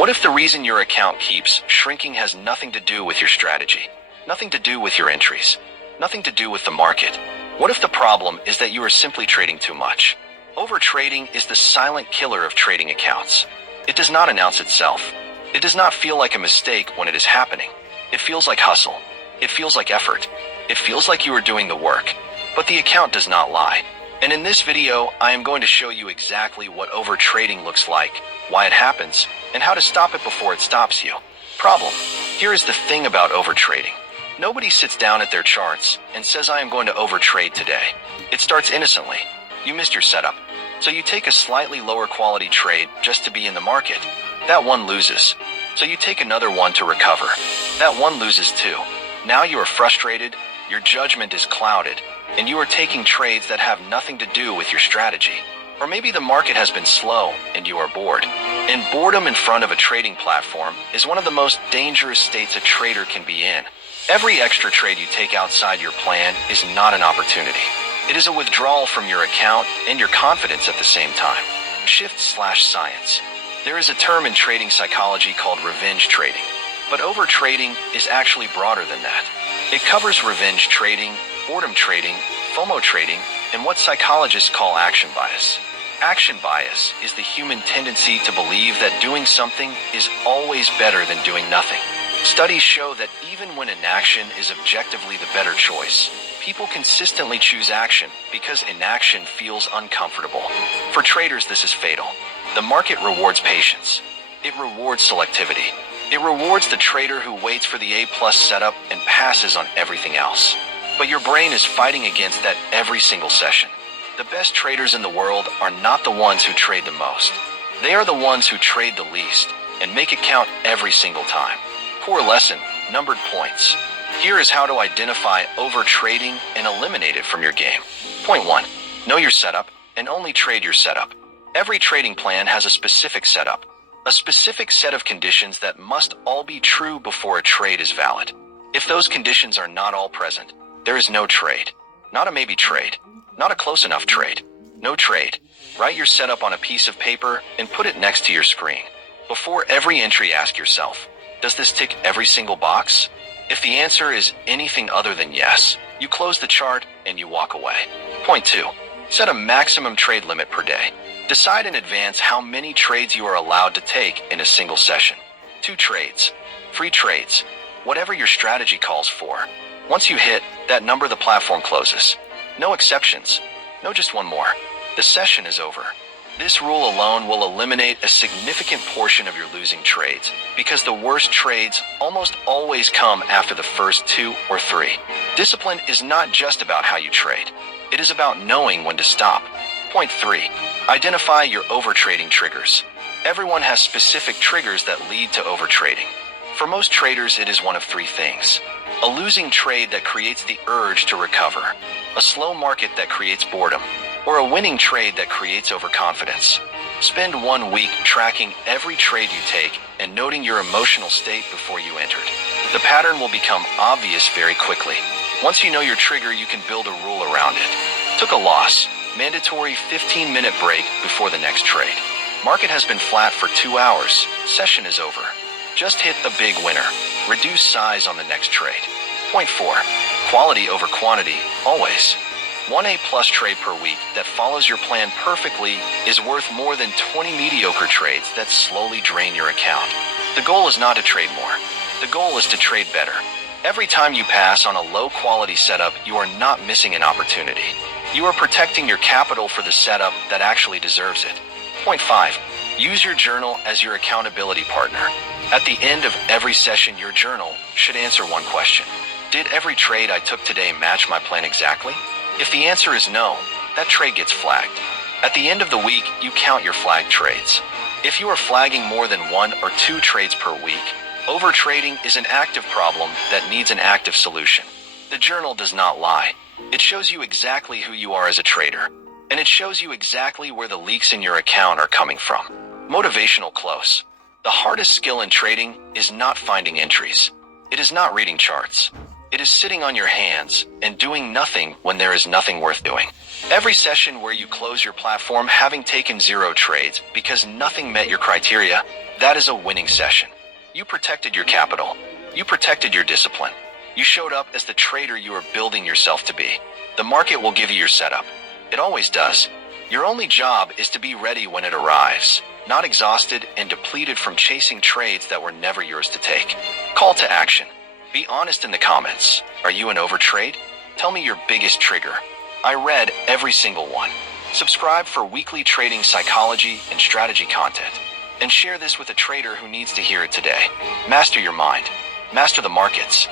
What if the reason your account keeps shrinking has nothing to do with your strategy, nothing to do with your entries, nothing to do with the market? What if the problem is that you are simply trading too much? Overtrading is the silent killer of trading accounts. It does not announce itself. It does not feel like a mistake when it is happening. It feels like hustle. It feels like effort. It feels like you are doing the work. But the account does not lie. And in this video, I am going to show you exactly what overtrading looks like, why it happens, and how to stop it before it stops you. Problem: here is the thing about overtrading. Nobody sits down at their charts and says, I am going to overtrade today. It starts innocently. You missed your setup. So you take a slightly lower quality trade just to be in the market. That one loses. So you take another one to recover. That one loses too. Now you are frustrated, your judgment is clouded, and you are taking trades that have nothing to do with your strategy. Or maybe the market has been slow and you are bored. And boredom in front of a trading platform is one of the most dangerous states a trader can be in. Every extra trade you take outside your plan is not an opportunity. It is a withdrawal from your account and your confidence at the same time. Shift/science. There is a term in trading psychology called revenge trading. But overtrading is actually broader than that. It covers revenge trading, boredom trading, FOMO trading, and what psychologists call action bias. Action bias is the human tendency to believe that doing something is always better than doing nothing. Studies show that even when inaction is objectively the better choice, people consistently choose action because inaction feels uncomfortable. For traders, this is fatal. The market rewards patience. It rewards selectivity. It rewards the trader who waits for the A+ setup and passes on everything else. But your brain is fighting against that every single session. The best traders in the world are not the ones who trade the most. They are the ones who trade the least and make it count every single time. Core lesson: numbered points. Here is how to identify overtrading and eliminate it from your game. Point 1. Know your setup and only trade your setup. Every trading plan has a specific setup, a specific set of conditions that must all be true before a trade is valid. If those conditions are not all present, there is no trade. Not a maybe trade. Not a close enough trade. No trade. Write your setup on a piece of paper and put it next to your screen. Before every entry, ask yourself, does this tick every single box? If the answer is anything other than yes, you close the chart and you walk away. Point 2. Set a maximum trade limit per day. Decide in advance how many trades you are allowed to take in a single session. 2 trades. Free trades. Whatever your strategy calls for. Once you hit that number, the platform closes. No exceptions. No just one more. The session is over. This rule alone will eliminate a significant portion of your losing trades, because the worst trades almost always come after the first 2 or 3. Discipline is not just about how you trade. It is about knowing when to stop. Point 3. Identify your overtrading triggers. Everyone has specific triggers that lead to overtrading. For most traders, it is one of 3 things. A losing trade that creates the urge to recover, a slow market that creates boredom, or a winning trade that creates overconfidence. Spend 1 week tracking every trade you take and noting your emotional state before you entered. The pattern will become obvious very quickly. Once you know your trigger, you can build a rule around it. Took a loss. Mandatory 15-minute break before the next trade. Market has been flat for 2 hours. Session is over. Just hit the big winner. Reduce size on the next trade. Point 4. Quality over quantity, always. 1 A+ trade per week that follows your plan perfectly is worth more than 20 mediocre trades that slowly drain your account. The goal is not to trade more. The goal is to trade better. Every time you pass on a low-quality setup, you are not missing an opportunity. You are protecting your capital for the setup that actually deserves it. Point 5. Use your journal as your accountability partner. At the end of every session, your journal should answer one question. Did every trade I took today match my plan exactly? If the answer is no, that trade gets flagged. At the end of the week, you count your flagged trades. If you are flagging more than 1 or 2 trades per week, overtrading is an active problem that needs an active solution. The journal does not lie. It shows you exactly who you are as a trader, and it shows you exactly where the leaks in your account are coming from. Motivational close. The hardest skill in trading is not finding entries. It is not reading charts. It is sitting on your hands and doing nothing when there is nothing worth doing. Every session where you close your platform having taken 0 trades because nothing met your criteria, that is a winning session. You protected your capital. You protected your discipline. You showed up as the trader you are building yourself to be. The market will give you your setup. It always does. Your only job is to be ready when it arrives, not exhausted and depleted from chasing trades that were never yours to take. Call to action. Be honest in the comments. Are you an overtrade? Tell me your biggest trigger. I read every single one. Subscribe for weekly trading psychology and strategy content. And share this with a trader who needs to hear it today. Master your mind. Master the markets.